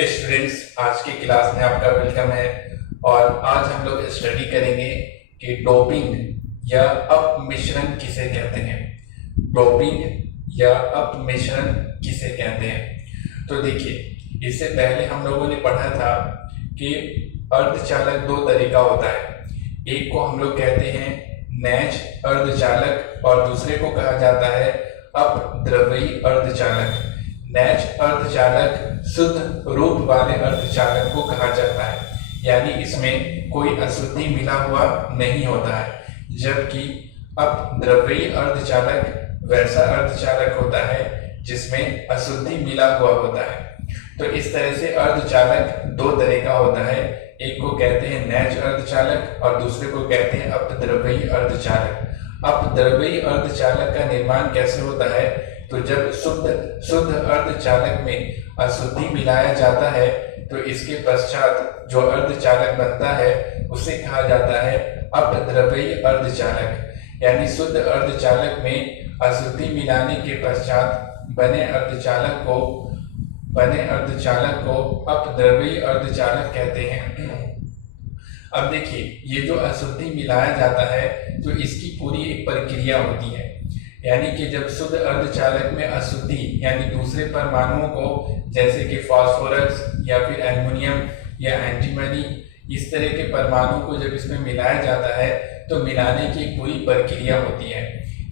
Students, आज की class में आपका वेलकम है। और आज हम लोग स्टडी करेंगे कि डोपिंग या अपमिश्रण किसे कहते हैं। डोपिंग या अपमिश्रण किसे कहते हैं। तो देखिए, इससे पहले हम लोगों ने पढ़ा था कि अर्धचालक दो तरह का होता है। एक को हम लोग कहते हैं नैज अर्धचालक और दूसरे को कहा जाता है अपद्रव्यी अर्धचालक। नैज अर्धचालक शुद्ध रूप वाले अर्धचालक को कहा जाता है, यानी इसमें कोई अशुद्धि मिला हुआ नहीं होता है। जबकि अपद्रव्यी अर्धचालक वैसा अर्धचालक होता है जिसमें अशुद्धि मिला हुआ होता है। तो इस तरह से अर्धचालक दो तरह का होता है। एक को कहते हैं नैज अर्धचालक और दूसरे को कहते हैं अपद्रव्यी अर्धचालक। अपद्रव्यी अर्धचालक का निर्माण कैसे होता है? तो जब शुद्ध अर्धचालक में अशुद्धि मिलाया जाता है तो इसके पश्चात जो अर्धचालक बनता है उसे कहा जाता है अपद्रव्यी अर्धचालक। यानी शुद्ध अर्धचालक में अशुद्धि मिलाने के पश्चात बने अर्धचालक को अपद्रव्यी अर्धचालक कहते हैं। अब देखिए, ये जो अशुद्धि मिलाया जाता है तो इसकी पूरी एक प्रक्रिया होती है। यानी कि जब शुद्ध अर्धचालक में अशुद्धि यानी दूसरे परमाणुओं को, जैसे कि फास्फोरस या फिर एल्युमिनियम या एंटीमनी, इस तरह के परमाणु को जब इसमें मिलाया जाता है तो मिलाने की एक पूरी प्रक्रिया होती है।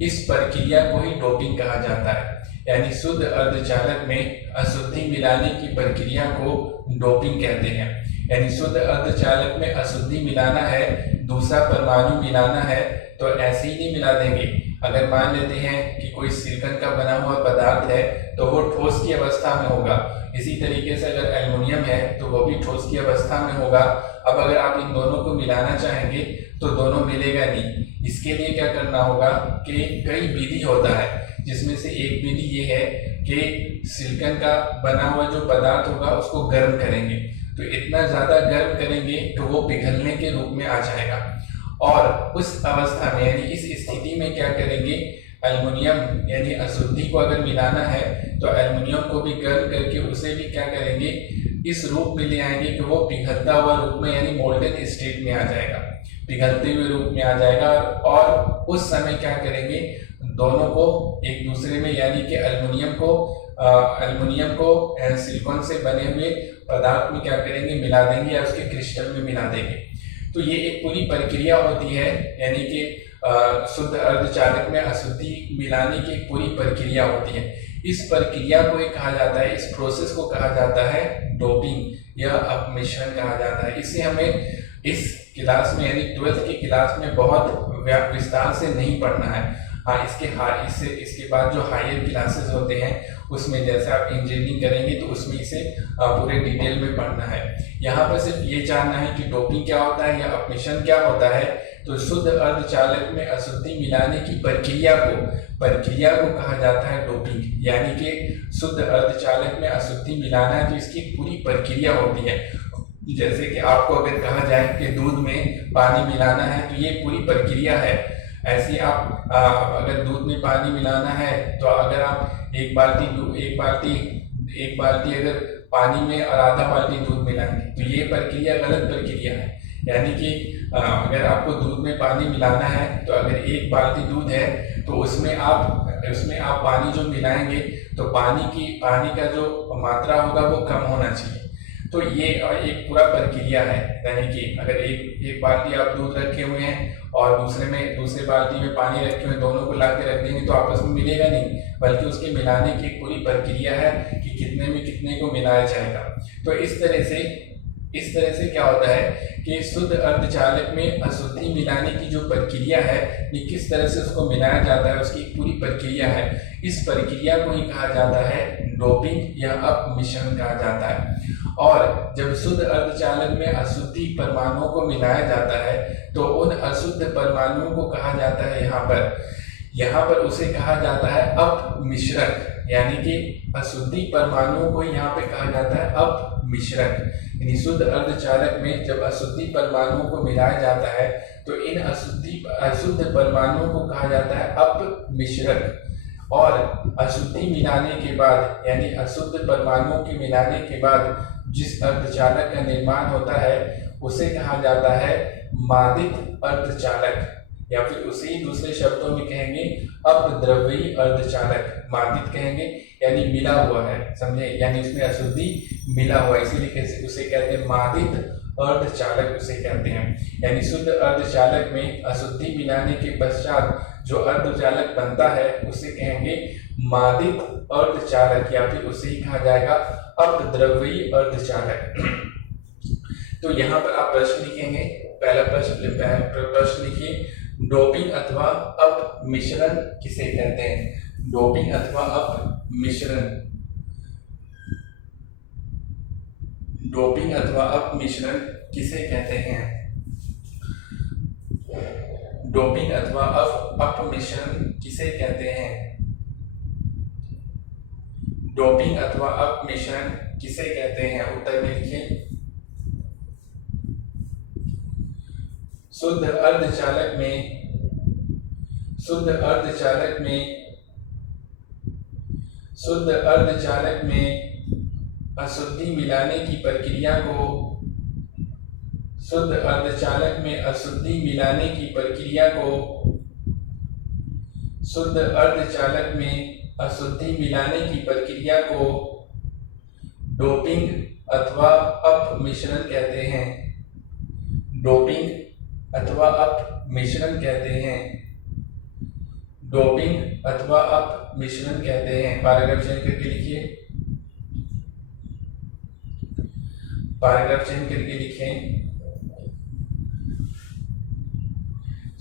इस प्रक्रिया को ही डोपिंग कहा जाता है। यानी शुद्ध अर्धचालक में अशुद्धि मिलाने की प्रक्रिया को डोपिंग कहते हैं। यानी शुद्ध अर्धचालक में अशुद्धि मिलाना है, दूसरा परमाणु मिलाना है, तो ऐसे ही नहीं मिला देंगे। अगर मान लेते हैं कि कोई सिलिकॉन का बना हुआ पदार्थ है तो वो ठोस की अवस्था में होगा। इसी तरीके से अगर एल्युमिनियम है तो वो भी ठोस की अवस्था में होगा। अब अगर आप इन दोनों को मिलाना चाहेंगे तो दोनों मिलेगा नहीं। इसके लिए क्या करना होगा कि कई विधि होता है, जिसमें से एक विधि ये है कि सिलिकॉन का बना हुआ जो पदार्थ होगा उसको गर्म करेंगे। तो इतना ज्यादा गर्म करेंगे तो वो पिघलने के रूप में आ जाएगा। और उस अवस्था में यानी इस स्थिति में क्या करेंगे, एल्युमिनियम यानी अशुद्धि को अगर मिलाना है तो एल्युमिनियम को भी गर्म करके उसे भी क्या करेंगे, इस रूप में ले आएंगे कि वो पिघलता हुआ रूप में यानी मोल्टन स्टेट में आ जाएगा, पिघलते हुए रूप में आ जाएगा। और उस समय क्या करेंगे, दोनों को एक दूसरे में यानी कि एल्युमिनियम को सिलिकॉन से बने हुए पदार्थ में क्या करेंगे, मिला देंगे या उसके क्रिस्टल में मिला देंगे। तो ये एक पूरी प्रक्रिया होती है। यानी कि शुद्ध अर्धचालक में अशुद्धि मिलाने की एक पूरी प्रक्रिया होती है। इस प्रक्रिया को ही कहा जाता है, इस प्रोसेस को कहा जाता है डोपिंग या अपमिश्रण कहा जाता है। इसे हमें इस क्लास में यानी 12th की क्लास में बहुत विस्तार से नहीं पढ़ना है। हाँ, इसके बाद जो हायर क्लासेस होते हैं उसमें, जैसे आप इंजीनियरिंग करेंगे तो उसमें इसे पूरे डिटेल में पढ़ना है। यहाँ पर सिर्फ ये जानना है कि डोपिंग क्या होता है या अपमिश्रण क्या होता है। तो शुद्ध अर्धचालक में अशुद्धि मिलाने की प्रक्रिया को कहा जाता है डोपिंग। यानी कि शुद्ध अर्धचालक में अशुद्धि मिलाना है तो इसकी पूरी प्रक्रिया होती है। जैसे कि आपको अगर कहा जाए कि दूध में पानी मिलाना है तो ये पूरी प्रक्रिया है। ऐसे आप अगर दूध में पानी मिलाना है तो अगर आप एक बाल्टी अगर पानी में और आधा बाल्टी दूध मिलाएंगे तो ये प्रक्रिया गलत प्रक्रिया है। यानी कि अगर आपको दूध में पानी मिलाना है तो अगर एक बाल्टी दूध है तो उसमें आप पानी जो मिलाएंगे तो पानी का जो मात्रा होगा वो कम होना चाहिए। तो ये एक पूरा प्रक्रिया है। यानी कि अगर एक बाल्टी आप दूध रखे हुए हैं और दूसरे बाल्टी में पानी रखे हुए, दोनों को ला के रख देंगे तो आपस में मिलेगा नहीं, बल्कि उसके मिलाने की एक पूरी प्रक्रिया है कि कितने में कितने को मिलाया जाएगा। तो इस तरह से क्या होता है कि शुद्ध अर्धचालक में अशुद्धि मिलाने की जो प्रक्रिया है, ये किस तरह से उसको मिलाया जाता है, उसकी पूरी प्रक्रिया है। इस प्रक्रिया को ही कहा जाता है डोपिंग या अपमिश्रण कहा जाता है। और जब शुद्ध अर्धचालक में अशुद्धि परमाणुओं को मिलाया जाता है तो उन अशुद्ध परमाणुओं को कहा जाता है यहाँ पर उसे कहा जाता है अपमिश्रक। यानी कि अशुद्धि परमाणुओं को यहाँ पे कहा जाता है अपमिश्रक। यानी शुद्ध अर्धचालक में जब अशुद्धि परमाणुओं को मिलाया जाता है तो इन अशुद्ध परमाणुओं को कहा जाता है अपमिश्रक। और अशुद्धि मिलाने के बाद यानी अशुद्ध परमाणुओं के मिलाने के बाद जिस अर्धचालक का निर्माण होता है उसे कहा जाता है मादित अर्धचालक, या फिर उसे ही दूसरे शब्दों में कहेंगे अपद्रव्यी अर्धचालक। मादित कहेंगे यानी मिला हुआ है, समझे, यानी उसमें अशुद्धि मिला हुआ है, इसीलिए उसे कहते हैं मादित अर्धचालक उसे कहते हैं। यानी शुद्ध अर्धचालक में अशुद्धि मिलाने के पश्चात जो अर्धचालक बनता है उसे कहेंगे मादित अर्धचालक, या फिर उसे ही कहा जाएगा अपद्रव्यी अर्धचालक। तो यहाँ पर आप प्रश्न लिखेंगे। पहला प्रश्न लिखिए, डोपिंग अथवा अपमिश्रण किसे कहते हैं? डोपिंग अथवा अपमिश्रण, डोपिंग अथवा अपमिश्रण किसे कहते हैं? डोपिंग अथवा अपमिश्रण किसे कहते हैं? डोपिंग अथवा अपमिश्रण किसे कहते हैं? उत्तर में लिखिए। शुद्ध अर्धचालक में अशुद्धि मिलाने की प्रक्रिया को शुद्ध अर्धचालक में अशुद्धि मिलाने की प्रक्रिया को शुद्ध अर्धचालक में अशुद्धि मिलाने की प्रक्रिया को डोपिंग अथवा अपमिश्रण कहते हैं। डोपिंग अथवा अपमिश्रण कहते हैं। डोपिंग अथवा अपमिश्रण कहते हैं। पैराग्राफ चेंज करके लिखिए। पैराग्राफ चेंज करके लिखें।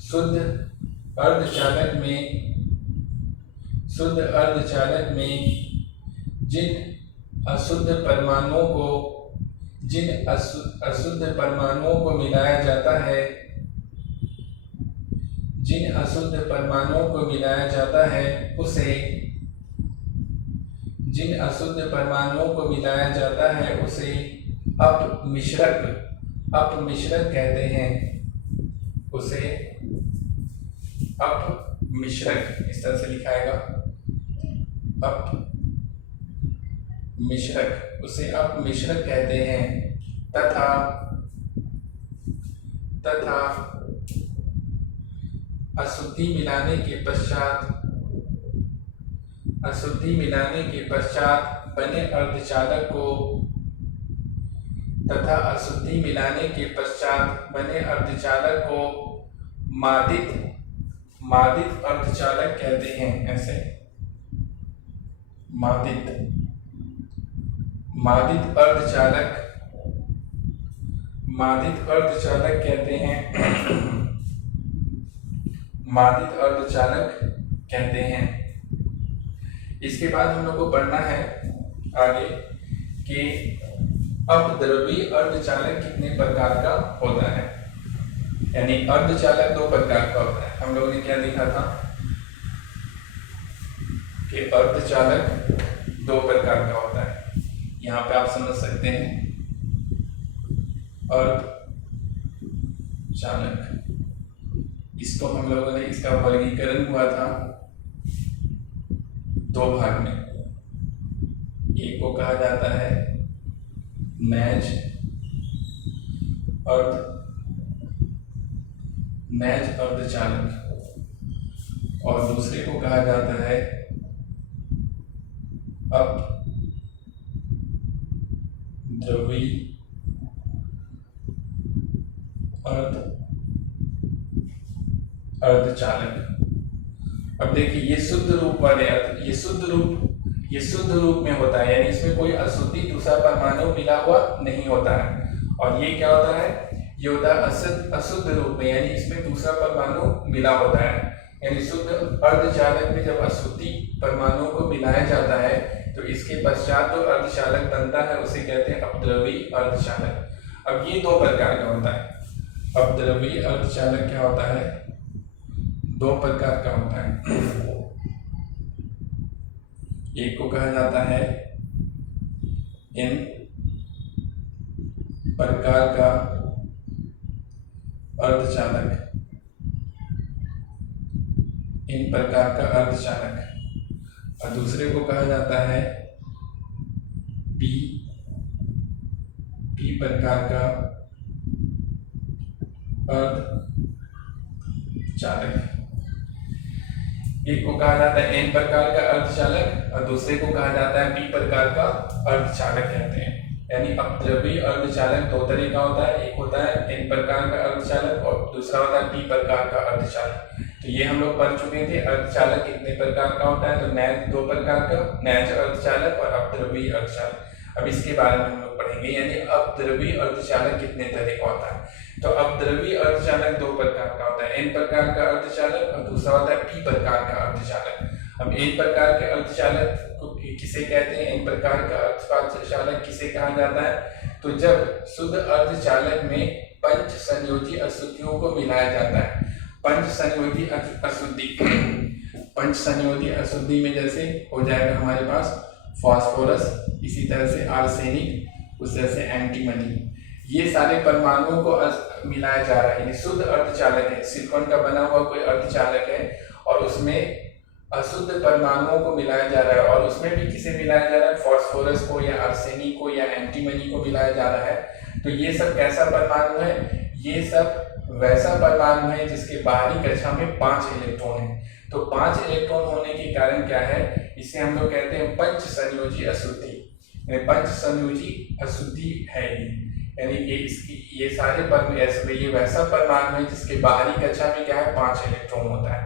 शुद्ध अर्धचालक में जिन अशुद्ध परमाणुओं को मिलाया जाता है उसे अपमिश्रक कहते हैं। उसे अपमिश्रक, इस तरह से लिखाएगा, अपमिश्रक, उसे अपमिश्रक कहते हैं। तथा अशुद्धि मिलाने के पश्चात बने अर्धचालक को मादित अर्धचालक कहते हैं। ऐसे मादित अर्धचालक कहते हैं। मादित अर्धचालक कहते हैं। इसके बाद हम लोग को पढ़ना है आगे कि अपद्रव्यी अर्धचालक कितने प्रकार का होता है। यानी अर्धचालक दो प्रकार का होता है। हम लोगों ने क्या लिखा था कि अर्धचालक दो प्रकार का होता है। यहाँ पे आप समझ सकते हैं अर्धचालक, इसको हम लोगों ने, इसका वर्गीकरण हुआ था दो भाग में। एक को कहा जाता है मैज अर्धचालक और दूसरे को कहा जाता है अपद्रव्यी अर्धचालक। अब देखिए ये शुद्ध रूप वाले अर्ध, ये शुद्ध रूप में होता है, यानी इसमें कोई अशुद्धि दूसरा परमाणु मिला हुआ नहीं होता है। और ये क्या होता है, ये होता है अशुद्ध रूप में, यानी इसमें दूसरा परमाणु मिला होता है। यानी शुद्ध अर्धचालक में जब अशुद्धि परमाणुओं को मिलाया जाता है तो इसके पश्चात जो अर्धचालक बनता है उसे कहते हैं अपद्रव्यी अर्धचालक। अब ये दो प्रकार का होता है। अपद्रव्यी अर्धचालक क्या होता है, दो प्रकार का होता है। एक को कहा जाता है इन प्रकार का अर्धचालक, और दूसरे को कहा जाता है पी प्रकार का अर्धचालक। एक को कहा जाता है एन प्रकार का अर्धचालक और दूसरे को कहा जाता है पी प्रकार का अर्धचालक कहते हैं। यानी अपद्रव्यीय अर्धचालक दो तरह का होता है, एक होता है एन प्रकार का अर्धचालक और दूसरा होता है पी प्रकार का अर्धचालक। तो ये हम लोग पढ़ चुके थे। अर्धचालक कितने प्रकार का होता है, तो नैज दो प्रकार का, नैज अर्धचालक और अपद्रव्यीय अर्धचालक। अब इसके बारे में हम लोग पढ़ेंगे। यानी अपद्रव्यीय अर्धचालक कितने तरह का होता है, तो अपद्रव्यीय अर्धचालक दो प्रकार का होता है, एन प्रकार का अर्धचालक और दूसरा होता है पी प्रकार का अर्धचालक। अब एन प्रकार के अर्धचालक को किसे कहते हैं, एन प्रकार का अर्धचालक किसे कहा जाता है, तो जब शुद्ध अर्धचालक में पंच संयोजी अशुद्धियों को मिलाया जाता है। पंच संयोजी अशुद्धि में जैसे हो जाएगा हमारे पास फास्फोरस, इसी तरह से आर्सेनिक, उस तरह से एंटीमनी, ये सारे परमाणुओं को मिलाया जा रहा है। यानी शुद्ध अर्धचालक है, सिलिकॉन का बना हुआ कोई अर्धचालक है और उसमें अशुद्ध परमाणुओं को मिलाया जा रहा है। और उसमें भी किसे मिलाया जा रहा है, फास्फोरस को या आर्सेनिक को या एंटीमनी को मिलाया जा रहा है। तो ये सब कैसा परमाणु है, ये सब वैसा परमाणु है जिसके बाहरी कक्षा में 5 इलेक्ट्रॉन है। तो 5 इलेक्ट्रॉन होने के कारण क्या है, इसे हम लोग कहते हैं पंच संयोजी अशुद्धि। पंच संयोजी अशुद्धि है यानी ये सारे ये वैसा परमाणु है जिसके बाहरी कक्षा में क्या है, 5 इलेक्ट्रॉन होता है।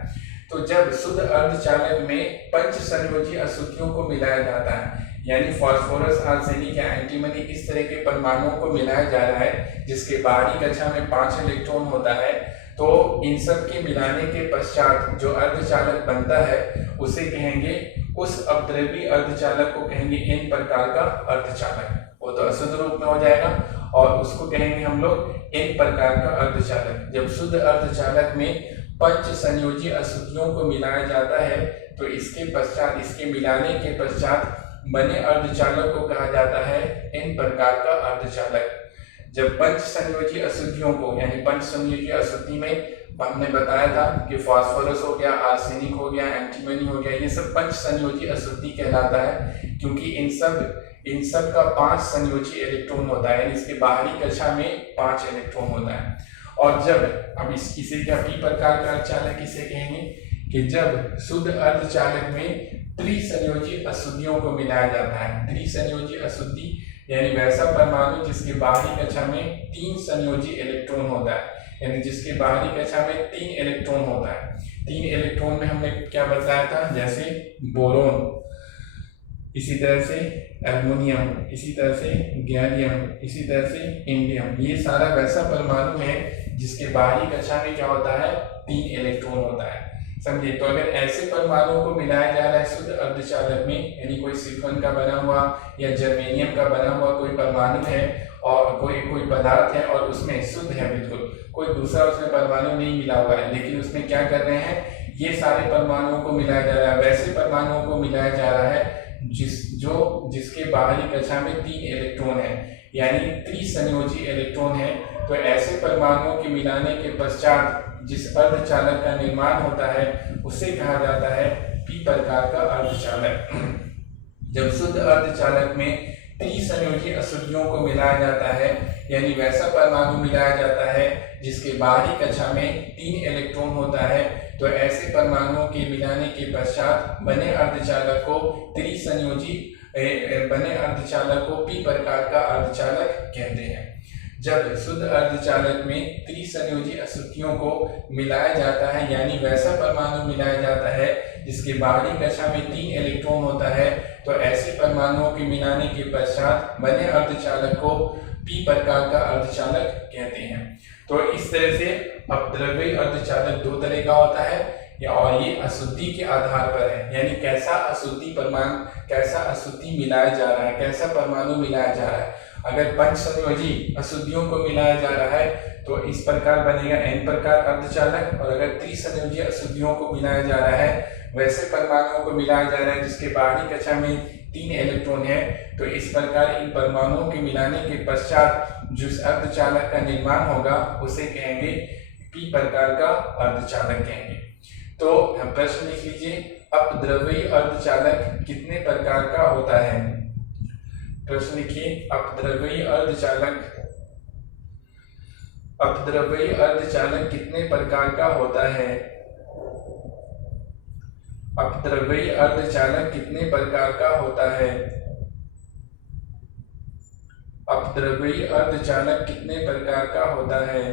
तो जब शुद्ध अर्धचालक में पंच संयोजी अशुद्धियों को मिलाया जाता है, यानी फास्फोरस, आर्सेनिक या एंटीमनी, इस तरह के परमाणुओं को मिलाया जा रहा है जिसके बाहरी कक्षा में 5 इलेक्ट्रॉन होता है, तो इन सब के मिलाने के पश्चात जो अर्धचालक बनता है उसे कहेंगे, उस अपद्रव्यीय अर्धचालक को कहेंगे एन प्रकार का अर्धचालक। वो तो अशुद्ध रूप में हो जाएगा और उसको कहेंगे हम लोग एन प्रकार का अर्धचालक। जब शुद्ध अर्धचालक में पंच संयोजी अशुद्धियों को मिलाया जाता है तो इसके पश्चात, इसके मिलाने के पश्चात बने अर्धचालक को कहा जाता है एन प्रकार का अर्धचालक। जब पंच संयोजी अशुद्धियों को, यानी पंच संयोजी अशुद्धि में हमने बताया था कि फास्फोरस हो गया, आर्सेनिक हो गया, एंटीमनी हो गया, ये सब पंच संयोजी अशुद्धि कहलाता है क्योंकि इन सब का 5 संयोजी इलेक्ट्रॉन होता है। इसके बाहरी कक्षा में 5 इलेक्ट्रॉन होता है। और जब अब इसे क्या पी प्रकार का अर्धचालक किसे कहेंगे, कि जब शुद्ध अर्धचालक में त्रिसंयोजी अशुद्धियों को मिलाया जाता है। त्रिसंयोजी अशुद्धि यानी वैसा परमाणु जिसके बाहरी कक्षा में 3 संयोजी इलेक्ट्रॉन होता है, यानी जिसके बाहरी कक्षा में 3 इलेक्ट्रॉन होता है। 3 इलेक्ट्रॉन में हमने क्या बताया था, जैसे बोरोन, इसी तरह से एल्युमिनियम, इसी तरह से गैलियम, इसी तरह से इंडियम, ये सारा वैसा परमाणु है जिसके बाहरी कक्षा में क्या होता है, 3 इलेक्ट्रॉन होता है। समझे। तो अगर ऐसे परमाणुओं को मिलाया जा रहा है शुद्ध अर्धचालक में, यानी कोई सिलिकॉन का बना हुआ या जर्मेनियम का बना हुआ कोई परमाणु है और कोई पदार्थ है और उसमें शुद्ध है, बिल्कुल कोई दूसरा उसमें परमाणु नहीं मिला हुआ है, लेकिन उसमें क्या कर रहे हैं, ये सारे परमाणुओं को मिलाया जा रहा है, वैसे परमाणुओं को मिलाया जा रहा है जिसके बाहरी कक्षा में 3 इलेक्ट्रॉन है, यानी त्रिसंयोजी इलेक्ट्रॉन है। तो ऐसे परमाणुओं के मिलाने के पश्चात जिस अर्धचालक का निर्माण होता है उसे कहा जाता है पी प्रकार का अर्धचालक। जब शुद्ध अर्धचालक में त्रिसंयोजी अशुद्धियों को मिलाया जाता है, यानी वैसा परमाणु मिलाया जाता है जिसके बाहरी कक्षा में 3 इलेक्ट्रॉन होता है, तो ऐसे परमाणुओं के मिलाने के पश्चात बने अर्धचालक को त्रिसंयोजी बने अर्धचालक को पी प्रकार का अर्धचालक कहते हैं। जब शुद्ध अर्धचालक में त्रिसंयोजी अशुद्धियों को मिलाया जाता है, यानी वैसा परमाणु मिलाया जाता है जिसके बाहरी कक्षा में 3 इलेक्ट्रॉन होता है, तो ऐसे परमाणुओं के मिलाने के पश्चात बने अर्धचालक को पी प्रकार का अर्धचालक कहते हैं। तो इस तरह से अपद्रव्यीय अर्धचालक 2 तरह का होता है, और ये अशुद्धि के आधार पर है, यानी कैसा अशुद्धि मिलाया जा रहा है, कैसा परमाणु मिलाया जा रहा है। अगर पंच संयोजी अशुद्धियों को मिलाया जा रहा है तो इस प्रकार बनेगा एन प्रकार अर्धचालक, और अगर त्रिसंयोजी अशुद्धियों को मिलाया जा रहा है, वैसे परमाणुओं को मिलाया जा रहा है जिसके बाहरी कक्षा में 3 इलेक्ट्रॉन है, तो इस प्रकार इन परमाणुओं के मिलाने के पश्चात जिस अर्धचालक का निर्माण होगा उसे कहेंगे पी प्रकार का अर्धचालक कहेंगे। तो प्रश्न लिख लीजिए, अपद्रव्यी अर्धचालक कितने प्रकार का होता है? प्रश्न लिखिए, अपद्रव्यी अर्धचालक कितने प्रकार का होता है? अपद्रव्यी अर्धचालक कितने प्रकार का होता है? अपद्रव्यी अर्धचालक कितने प्रकार का होता है?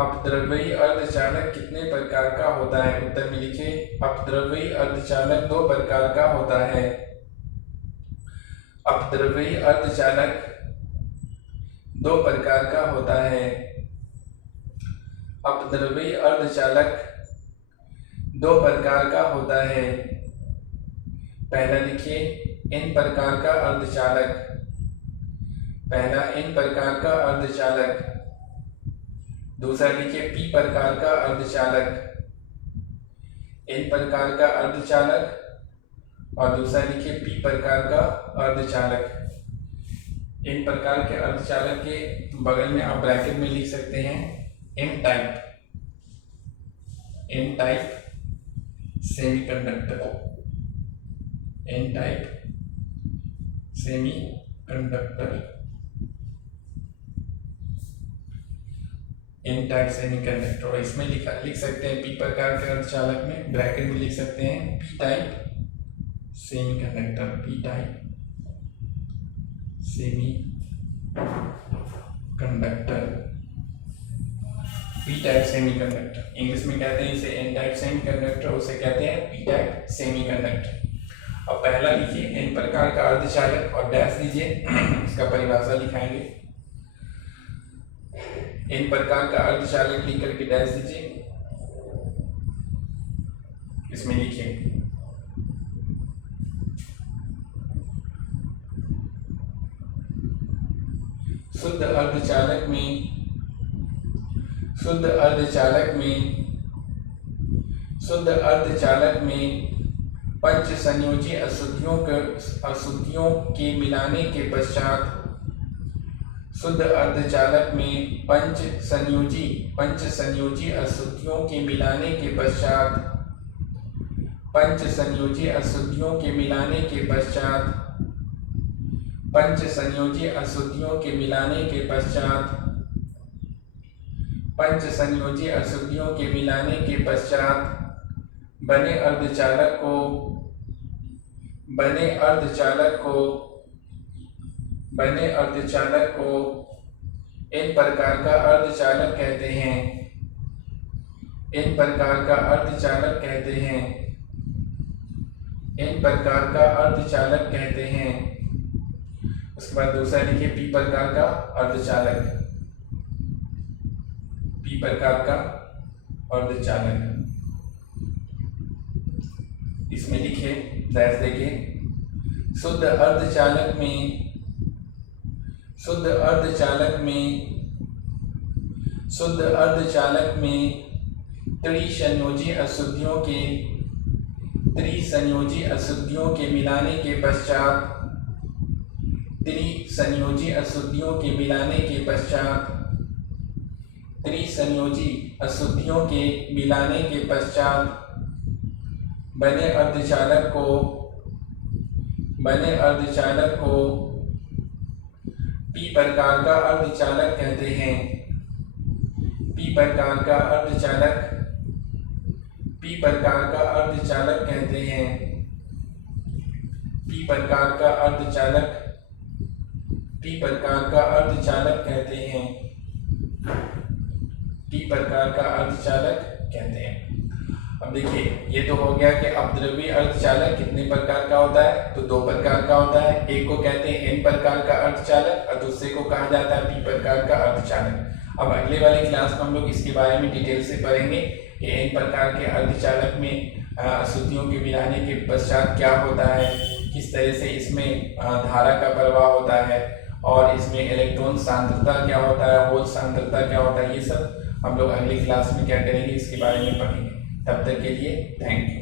अपद्रव्यी अर्धचालक कितने प्रकार का होता है? उत्तर में लिखिए, अपद्रव्यी अर्धचालक 2 प्रकार का होता है। अपद्रव्यी अर्धचालक 2 प्रकार का होता है। अपद्रव्यी अर्धचालक 2 प्रकार का होता है। पहला लिखिए, N प्रकार का अर्धचालक। पहला N प्रकार का अर्धचालक। दूसरा लिखिए P प्रकार का अर्धचालक। N प्रकार का अर्धचालक और दूसरा लिखिए P प्रकार का अर्धचालक। N प्रकार के अर्धचालक के बगल में आप ब्रैकेट में लिख सकते हैं N type semiconductor. N type semiconductor. N type semiconductor. और इसमें लिख सकते हैं P प्रकार के अर्धचालक में ब्रैकेट में लिख सकते हैं P type semiconductor. P type semiconductor. P type semiconductor. English में कहते हैं इसे N टाइप सेमीकंडक्टर, उसे कहते हैं P टाइप सेमीकंडक्टर। अब पहला लिखिए N प्रकार का अर्धचालक और डैश दीजिए, इसका परिभाषा लिखाएंगे। N प्रकार का अर्धचालक लिख करके डैश दीजिए। इसमें लिखिए शुद्ध अर्धचालक में पंच संयोजी अशुद्धियों के मिलाने के पश्चात शुद्ध अर्धचालक में पंच संयोजी अशुद्धियों के मिलाने के पश्चात पंच संयोजी अशुद्धियों के मिलाने के पश्चात बने अर्धचालक को N प्रकार का अर्धचालक कहते हैं। N प्रकार का अर्धचालक कहते हैं। उसके बाद दूसरा लिखिए P प्रकार का अर्धचालक। P प्रकार का अर्धचालक। इसमें लिखिए डैश देखिए शुद्ध अर्धचालक में त्रिसंयोजी अशुद्धियों के मिलाने के पश्चात बने अर्धचालक को P प्रकार का अर्धचालक कहते हैं। P प्रकार का अर्धचालक कहते हैं। P प्रकार का अर्धचालक कहते हैं। अब देखिए ये तो हो गया कि अपद्रव्यी अर्धचालक कितने प्रकार का होता है, तो 2 प्रकार का होता है। एक को कहते हैं N प्रकार का अर्धचालक और दूसरे को कहा जाता है P प्रकार का अर्धचालक। अब अगले वाले क्लास में हम लोग इसके बारे में डिटेल से पढ़ेंगे कि N प्रकार के अर्धचालक में अशुद्धियों के मिलाने के पश्चात क्या होता है, किस तरह से इसमें धारा का प्रवाह होता है और इसमें इलेक्ट्रॉन सांद्रता क्या होता है, होल सांद्रता क्या होता है, ये सब हम लोग अगली क्लास में क्या करेंगे इसके बारे में पढ़ेंगे। तब तक के लिए थैंक यू।